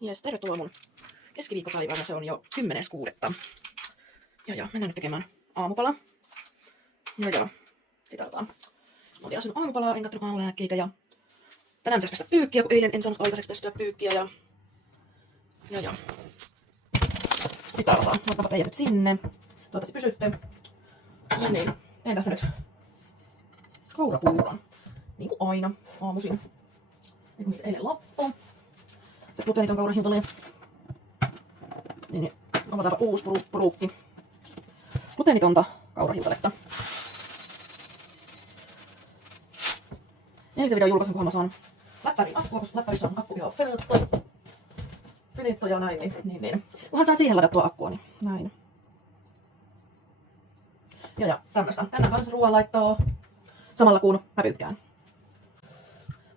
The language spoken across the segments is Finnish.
Jes, tervetuloa mun keskiviikkopäivänä, se on jo 10.6. Ja mennään nyt tekemään aamupala. Ja sitä otetaan. Mä olin asunut aamupalaa, en kattonut aamulääkkeitä ja tänään pitäisi pestä pyykkiä, kun eilen en saanut aikaiseksi pestyä pyykkiä ja sitä otetaan. Laitapa teidät nyt sinne. Toivottavasti pysytte. Ja niin, teen tässä nyt kaurapuuron. Niin kuin aina, aamuisin. Eiku missä eilen loppu. Se gluteeniton kaurahintaleen. Niin, avataanpa uusi puruukki. Gluteenitonta kaurahintaletta. Edellisen videon julkaisun, kunhan mä saan läppäriin akkua, koska läppärissä on akku ihan finitto ja näin, niin. Kunhan saan siihen ladattua akkua, niin näin. Ja tämmöstä. Tänään kanssa ruoanlaittoa samalla kun mä pyykkään.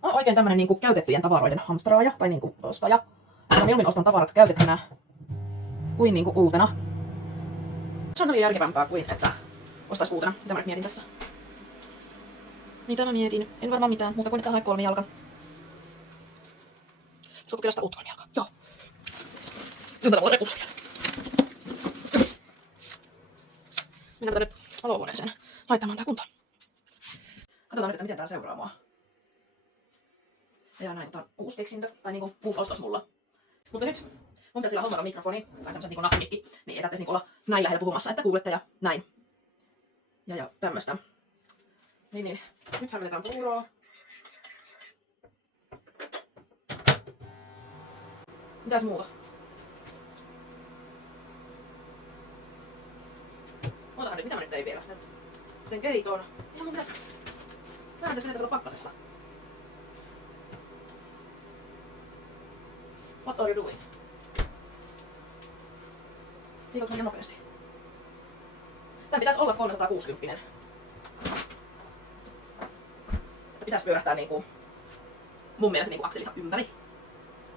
Mä oon oikein tämmönen niinku käytettyjen tavaroiden hamstraaja tai niinku ostaja. Ja mieluummin ostan tavarat käytettynä kuin niinku uutena. Se on paljon järkevämpää kuin että ostais uutena. Mitä mä nyt mietin tässä? Mitä mä mietin? En varmaan mitään muuta kuin että hae 3 jalka. Saatko kyllä sitä uutta 3 jalkaa? Joo. Sun pitää mulla repussu vielä. Mennään nyt olohuoneeseen laittamaan tää kuntoon. Katsotaan nyt, että miten tää seuraa mua. Ja näin, tää on uusi keksintö, tai niinku uusi ostos mulla. Mutta nyt mun pitäisi hommata mikrofoni, tai tämmöset niinku nappimikki, niin ei tarvitsisi niinku olla näin lähellä puhumassa, että kuulette ja näin. Ja tämmöstä. Niin. Nyt härvetään puuroa. Mitäs muuta? Otahan nyt, mitä mä nyt tein vielä? Sen keiton. Ihan mun pitäis... Vähän pitäis olla pakkasessa. What are you doing? Liikuuko liian nopeasti? Tää pitäis olla 360. Pitäis pyörähtää niinku mun mielestä niinku akselinsa ympäri.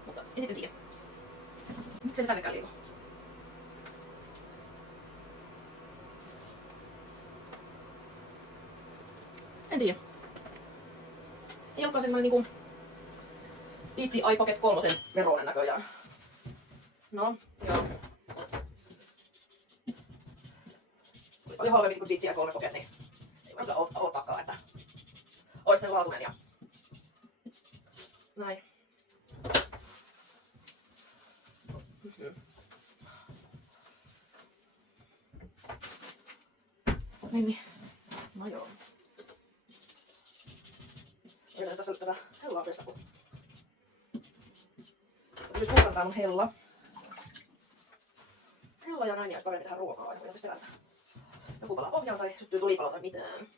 Mutta en sitten tiedä. Miksi se tännekään liiku? En tiedä. Ei olekaan semmonen niinku DJI Pocket 3 veroinen näköjään. No, joo. Oli paljon halvempi kuin DJI 3 Pocket, niin ei voi kyllä odottaakaan, että ois sen laatuinen ja näin. Niin. No joo. Yritän tässä nyt tätä hellaa pestä, kun nyt puhutaan mun hella. Hella ja näin, niin olisi parempi tehdä ruokaa. Ei voida pelätä. Joku palaa pohjaan tai syttyy tulipalo tai mitään.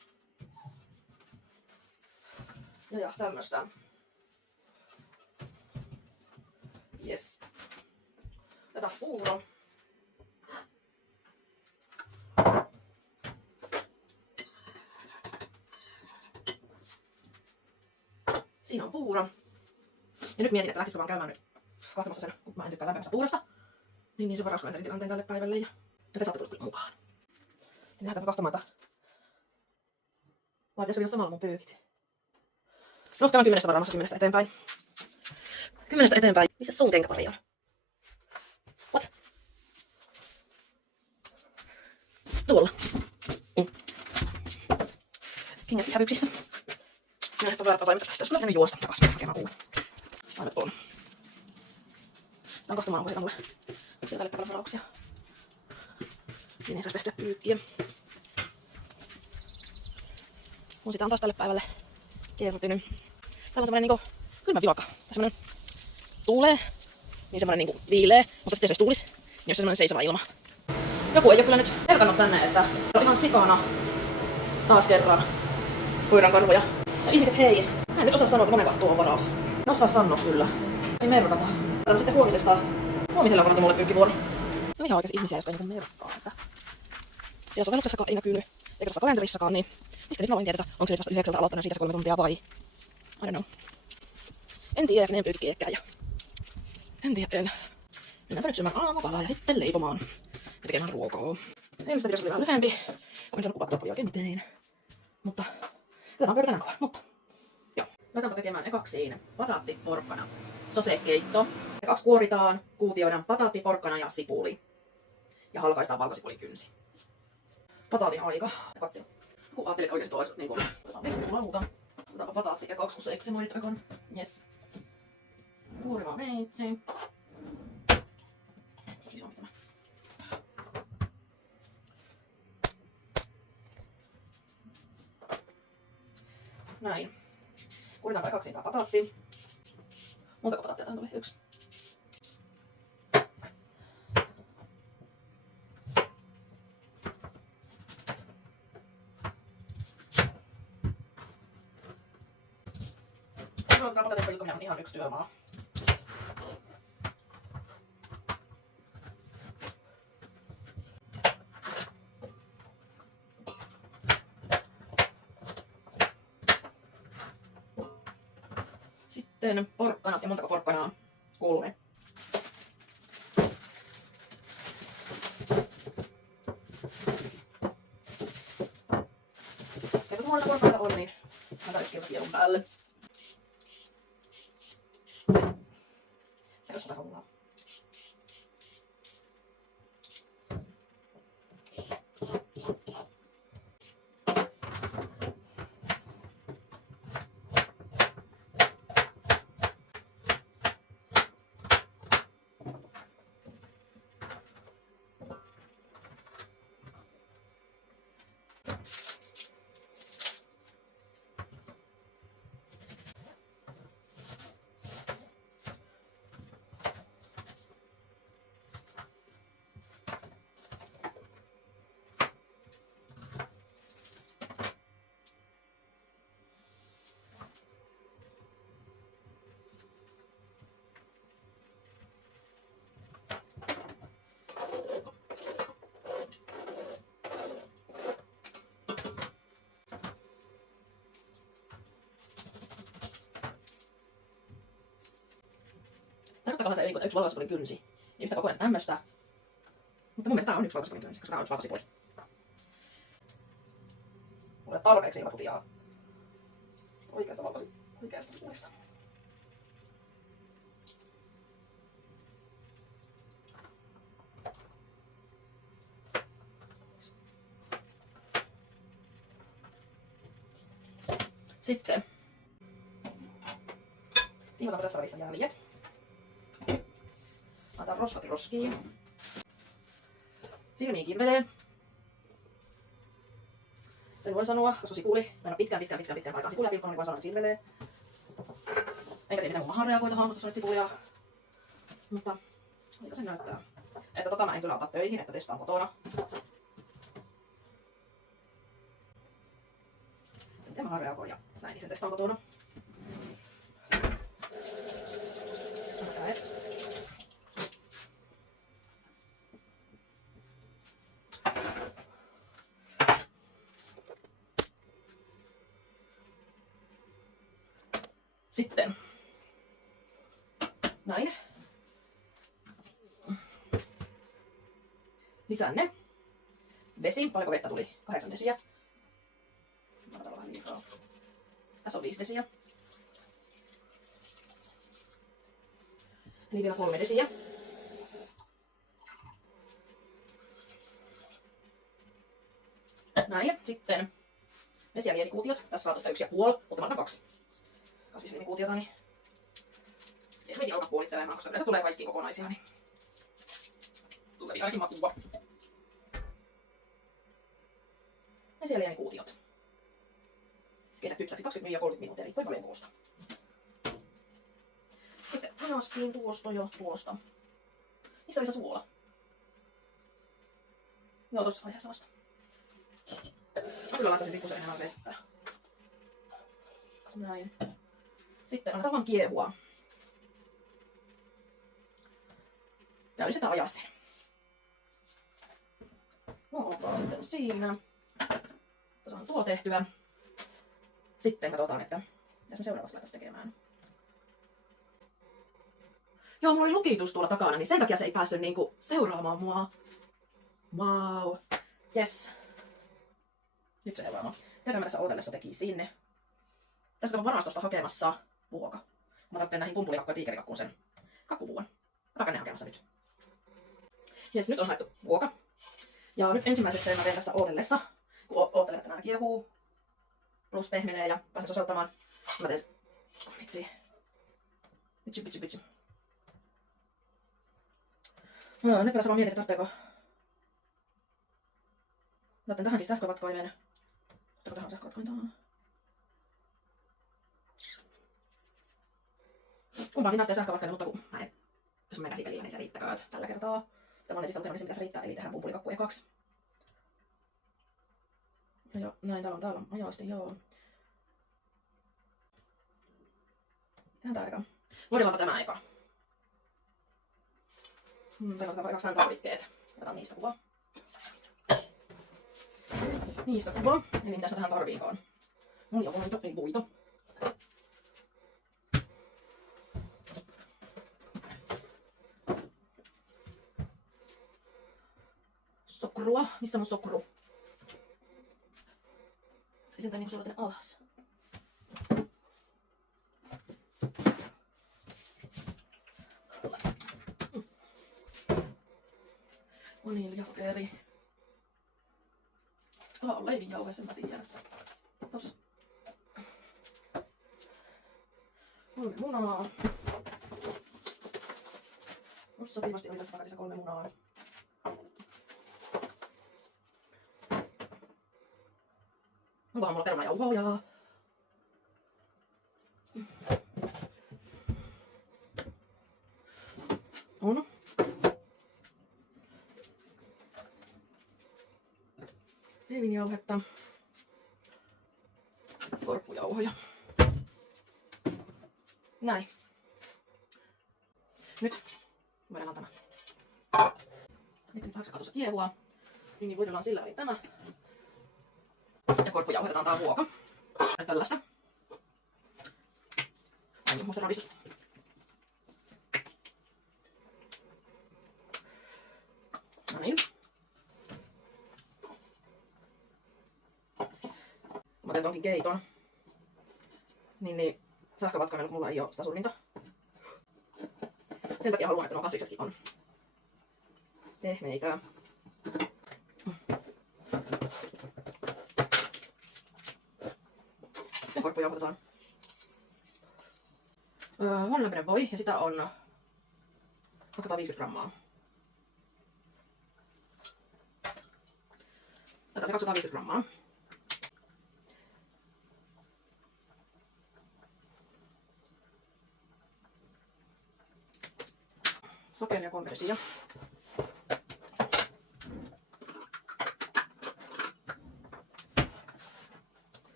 Ja tämmöstä. Yes. Tätä puuro. Siinä on puuro. Ja nyt mietin, että lähtisikö vaan käymään nyt katsomassa sen, kun mä en tykkää lämpimästä puurosta. Niin se varauskomentatilanteen tälle päivälle ja te saatte tulla mukaan. Ja lähdetään katsomaan, että vai pitäisikö olla samalla mun pyykit. No, käyn 10 varaamassa 10 eteenpäin. 10 eteenpäin. Missä sun kenkäpari on? What? Tuolla. Kengät hävyksissä. Ja nyt on väärä toimita tästä, jos mä lähden juosta takaisin hakemaan uudet. Aina tuolla. Sitä on katsomaan, onko siellä mulle yksilö tälle päivälle varauksia. Niin ei saisi pestyä pyykkiä. Mun sitä on taas tälle päivälle kiertynyt. Täällä on semmonen niinku kylmä vilaka. Semmonen tuulee, niin semmonen niinku viilee, mutta sitten jos se tuulis, niin jos se semmonen seisova ilma. Joku ei oo kyllä nyt erkannut tänne, että on ihan sikana taas kerran koiran karvoja. Ja ihmiset hei, mä en nyt osaa sanoa, että monen kanssa tuo on varaus. En osaa sanoa kyllä. Ei merkata. Täällä sitten huomisella on mulle pyykkivuoro. No ihan oikeesti ihmisiä, jotka ei niinku merkkaa, että siellä sovelluksessakaan ei näkyy, eikä tuossa kalenterissakaan, niin mistä nyt mä voin tietää, onko se nyt vasta 9 aloittanut siitä 3 tuntia vai? I don't know. En tiedä, ne pyykkiäkään ja en tiedä. Mennäänpä nyt syömään aamupalaa ja sitten leipomaan ja tekemään ruokaa. Eilistä videossa oli vähän lyhyempi. En saanut kuvattua paljon oikein mitään. Mutta tätä on pöydä tänään kovaa. Mutta joo. Lähdetäänpä tekemään ekaksiin pataattiporkkana sosekeitto. Ekaksi kuoritaan, kuutioidaan pataatti, porkkana ja sipuli. Ja halkaistaan valkosipulikynsi. Pataatin aika. Kattila. Kun ajattelin, että oikeesti tuo olisi niinku... Otetaanpa pataatti ekaksi, kun se eksemoidit aikon. Jes. Kuoriva veitsi. Isompi tämä. Näin. Kuoritaanpa ekaksi tää pataatti. Montako pataattia tähän tuli? 1. Tämä pataatin on ihan 1 työmaa. Sitten porkkanat, ja montako porkkanaa? 3. Ja kun monta porkkanaa on, niin mä tarvitsen kielun päälle. Ja jos sitä haluaa. Tarkoittakohan se, että 1 valkosipulin kynsi. Ja yhtä koko ajan tämmöstä. Mutta mun mielestä tää on 1 valkosipulin kynsi, koska tää on 1 valkosipuli. Mulle tarpeeksi ilmatutiaa. Oikeasta sipulista. Sitten siivotaanpa tässä välissä jäljet. Laitetaan roskat roskiin. Silmiin kirvelee. Sen voin sanoa, koska sipuli, aina pitkään aikaan sipulia pilkkoon, niin voin sanoa, että kirvelee. Eikä tee mitään mun mahanreagoita hahmotussa nyt sipulia. Mutta miltä se näyttää? Että tota mä en kyllä ota töihin, että testaan kotona. Miten mä reagoin ja näin, niin sen testaan kotona. Sitten näin. Lisänne. Vesi. Paljonko vettä tuli? 8 desiä. Vähän liikaa. Tässä on 5 desiä. Eli vielä 3 desiä. Näin. Sitten vesi- ja lienikuutiot. Tässä on 1,5, mutta mä otan 2. Kasvislienikuutiota, niin ei meni alkaa puolittelemaan, koska yleensä tulee kaikki kokonaisia, niin tulee ainakin makua. Vesi- ja lienikuutiot. Keitä kypsäksi 20-30 minuuttia, riippuen paljon koosta. Sitten hanastiin tuosta. Missä oli se suola? Joo, tossa aiheessa vasta. Mä kyllä laittaisin pikkusen enemmän vettä. Näin. Sitten annetaan vaan kiehua. Käynnistetään ajasti. Olkaa sitten siinä. Saan tuo tehtyä. Sitten katsotaan, että mitä me seuraavaksi laitaisiin tekemään. Joo, mulla oli lukitus tuolla takana, niin sen takia se ei päässyt niinku seuraamaan mua. Wow. Yes. Nyt seuraava. Tiedätkö mä tässä ootellessa teki sinne? Pitäisikö mä varastosta hakemassa vuoka? Kun Mä tarvitsen näihin pumpulikakkuu ja tiikerikakkuun sen kakkuvuon. Mä käyn ne hakemassa nyt. Jes, nyt on haettu vuoka. Ja nyt ensimmäiseksi mä teen tässä ootellessa, kun oottelen, että nämä kiehuu. Plus pehmenee ja pääsen soseuttamaan. Mä teen vitsi. Vitsi. Nyt tässä vaan mietin, että tarvitseeko. Otan tähänkin sähkövatkoimeen. Ottaako tähän sähkövatkointaan? Kumpaankin tarvitsee sähkövatkoimeen, mutta kun mä en, jos mä käsipeliä, niin se riittäkää tällä kertaa. Tämä on netistä lukenut, niin se pitäisi riittää, eli tehdään pumpulikakku ekaksi. No joo, näin täällä on ajasti, joo. Tehdään tää eka. Voidellaanpa tämä eka. Tehdään ekaksi nämä tarvikkeet. Otan niistä kuvaa. Eli mitäs mä tähän tarviinkaan? Mulla on voito, eli voito. Sokrua. Missä mun sokru? Se sentään niinku sulla tänne alas. Vaniljasokeri. Tää on leivinjauhe, sen mä tiedän. Tossa. 3 munaa. Musta sopivasti oli tässä pakatissa 3 munaa. Onkohan mulla perunajauhoja? On. Leivinjauhetta. Korppujauhoja. Näin. Nyt voidaan tämä. Nyt alkaa tuossa kiehua. Niin voidellaan sillä oli tämä. Ja korppujauhetetaan tää vuoka. Ja tällaista. Ai niin, musta ravistus. Näin. Mä teen tonkin keiton. Niin sähkövatkaimella, kun mulla ei oo sitä survinta. Sen takia haluan, että nuo kasviksetkin on pehmeitä. Ja korppuja otetaan. Honnelläminen voi, ja sitä on 250 grammaa. Tätä se 250 grammaa. Sokeria konversia.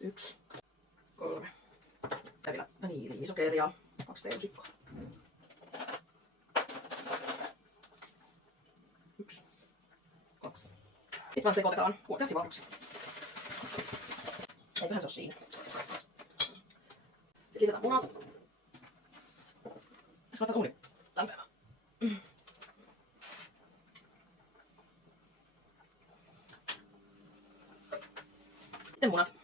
Yksi, 3. Ja vielä vaniilisokeria. 2 teelusikkaa. 1, 2. Sitten vaan sekoitetaan kuoreaksi vahvuksi. Eiköhän se ole siinä. Sitten lisätään munat. Tässä laitetaan uuni lämpeämään. Sitten munat.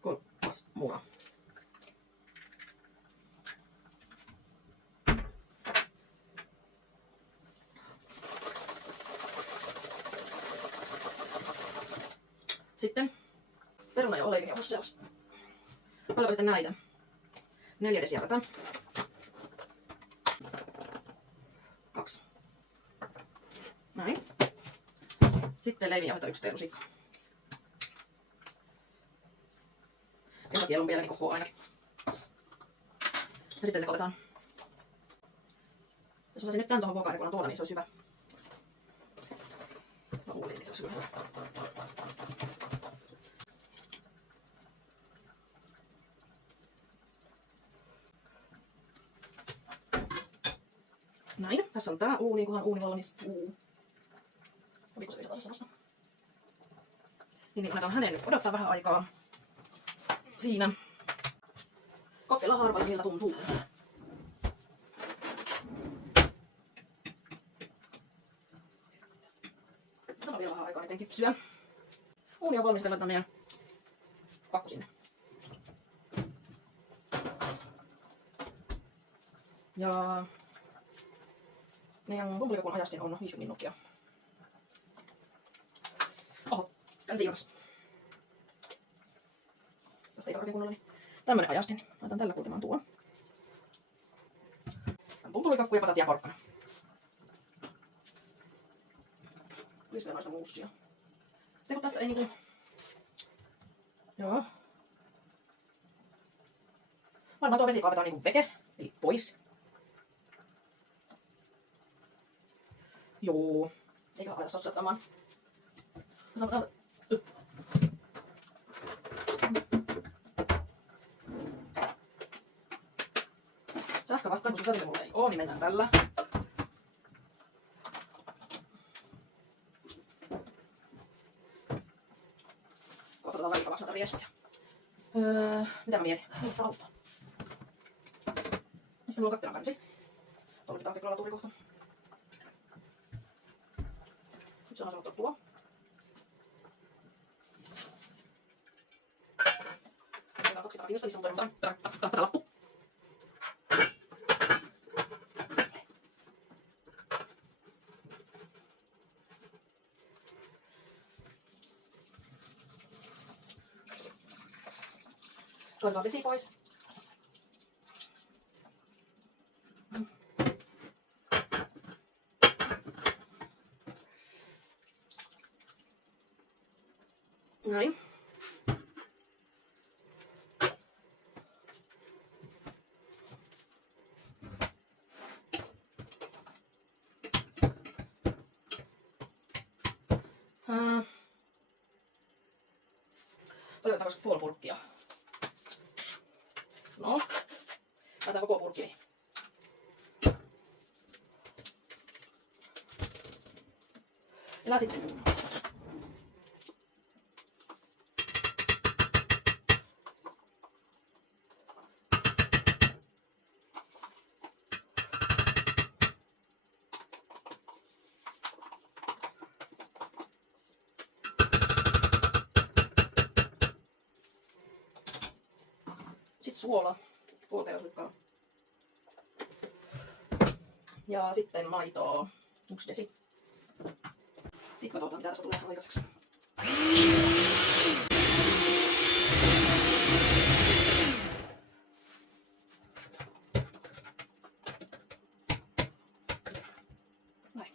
Kolmas muna. Sitten peruna ja leivinjauhosseos. Paljonko sitten näitä? 4 desiä tätä. 2. Näin. Sitten leivinjauhetta 1 teelusikkaa. Kesäkielon vielä niin kohoo ainakin. Ja sitten sekoitetaan. Jos osaisin nyt tän tohon vuokaarikunan tuolla, niin se olisi hyvä. Mä luulin, että se olisi hyvä. Näin. Tässä on tää uuni, kunhan uuni valmistuu. Oliko se vielä samasta? Niin annetaan hänen nyt odottaa vähän aikaa. Siinä. Kokeillaan harvalla, miltä tuntuu. Tämä saa vielä vähän aikaa eteen kypsyä. Uuni on valmis, kaivetaan meidän kakku sinne. Ja meidän pumpulikakun ajastin on 50 minuuttia. Oho, käyn siivokas. Tästä ei tarvitse kunnolla, niin tämmönen ajastin, niin laitan tällä kulkemaan tuon. Pumpulikakku ja patatia porkkana. Lisää noista muussia. Sitten kun tässä ei niinku... Joo. Varmaan tuo vesi kaavetaan niinku veke, eli pois. Joo. Eikä aleta sossattamaan. Sähkövatkaisu sisältö mulla ei oo, niin mennään tällä. Kohta otetaan välipalaksi noita rieskoja. Mitä mä mietin? Mistä auttaa? Missä mulla on kattilan kansi? Toimitetaan teklolatuuri kohta. Nyt se on sanottu tuo. Meillä on 2 kiinnosta, missä on toimitaan lappu. Toivotaan vesi pois. Näin. Otetaanko puoli purkkia? No, laitetaan koko purkki niin. Ja sitten. Sitten suola, puolteoslikkaa. Ja sitten maitoa, 1 desi. Sitten katsotaan mitä tästä tulee aikaiseksi. Näin.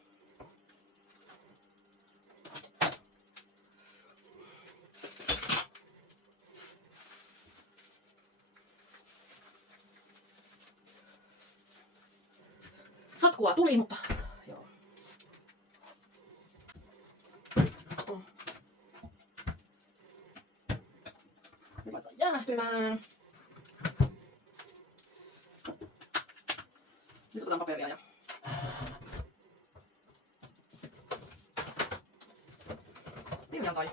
Satkua tuli, mutta joo. Nyt laitetaan jäähtymään. Nyt otetaan paperia ja tai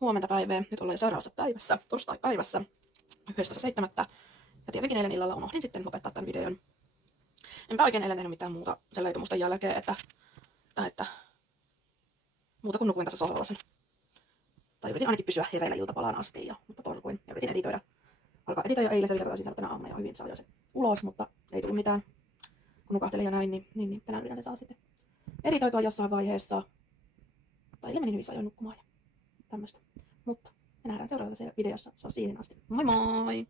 huomenta päivää. Nyt ollaan seuraavassa päivässä, torstai-päivässä 11.7. Ja tietenkin eilen illalla unohdin sitten lopettaa tämän videon. Enpä oikein eilen tehnyt mitään muuta sen leipomusten jälkeen, että muuta kuin nukuin tässä sohvalla sen Tai yritin ainakin pysyä hereillä iltapalaan asti, mutta torkuin. Ja yritin alkaa editoida eilen, se vielä siis tänä aamuna jo hyvin saa jo se ulos, mutta ei tullut mitään. Kun nukahtelin jo näin, niin tänään yritän saa sitten editoitua jossain vaiheessa. Tai eilen menin hyvissä ajoin nukkumaan ja tämmöstä. Mutta me nähdään seuraavassa videossa. Se on siihen asti. Moi moi!